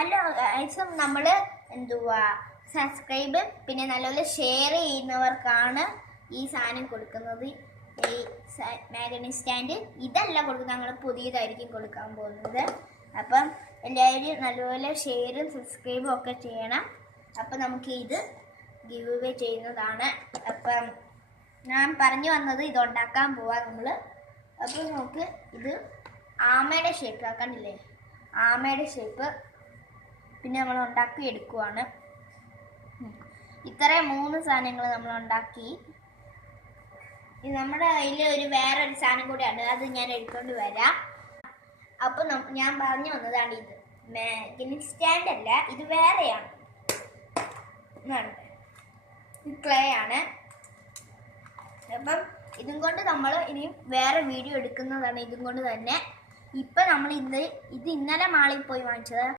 അല്ല നമ്മൾ എന്തുവാ സബ്സ്ക്രൈബ് പിന്നെ നല്ലപോലെ ഷെയർ ചെയ്യുന്നവർക്കാണ് ഈ സാധനം കൊടുക്കുന്നത്. ഈ മാഗ്നറ്റിക് സ്റ്റാൻഡ് ഇതല്ല കൊടുക്കുന്നത്, ഞങ്ങൾ പുതിയതായിരിക്കും കൊടുക്കാൻ പോകുന്നത്. അപ്പം എല്ലാവരും നല്ലപോലെ ഷെയറും സബ്സ്ക്രൈബും ഒക്കെ ചെയ്യണം. അപ്പം നമുക്ക് ഇത് ഗിവ് അവേ ചെയ്യുന്നതാണ്. അപ്പം ഞാൻ പറഞ്ഞു വന്നത് ഇതുണ്ടാക്കാൻ പോവാം നമ്മൾ. അപ്പോൾ നമുക്ക് ഇത് ആമയുടെ ഷേപ്പ് ആക്കാനില്ലേ, ആമയുടെ ഷേപ്പ് പിന്നെ നമ്മൾ ഉണ്ടാക്കി എടുക്കുവാണ്. ഇത്രയും 3 സാധനങ്ങൾ നമ്മൾ ഉണ്ടാക്കി. ഇത് നമ്മുടെ കയ്യിൽ വേറൊരു സാധനം കൂടിയാണ്, അത് ഞാൻ എടുത്തുകൊണ്ട് വരാം. അപ്പോൾ ഞാൻ പറഞ്ഞു വന്നതാണ് ഇത് മാഗ്നറ്റിക് സ്റ്റാൻഡ് അല്ല, ഇത് വേറെയാണ്, ക്ലേ ആണ്. അപ്പം ഇതും കൊണ്ട് നമ്മൾ ഇനിയും വേറെ വീഡിയോ എടുക്കുന്നതാണ് ഇതും കൊണ്ട് തന്നെ. ഇപ്പം നമ്മൾ ഇത് ഇന്നലെ മാളിൽ പോയി വാങ്ങിച്ചത്.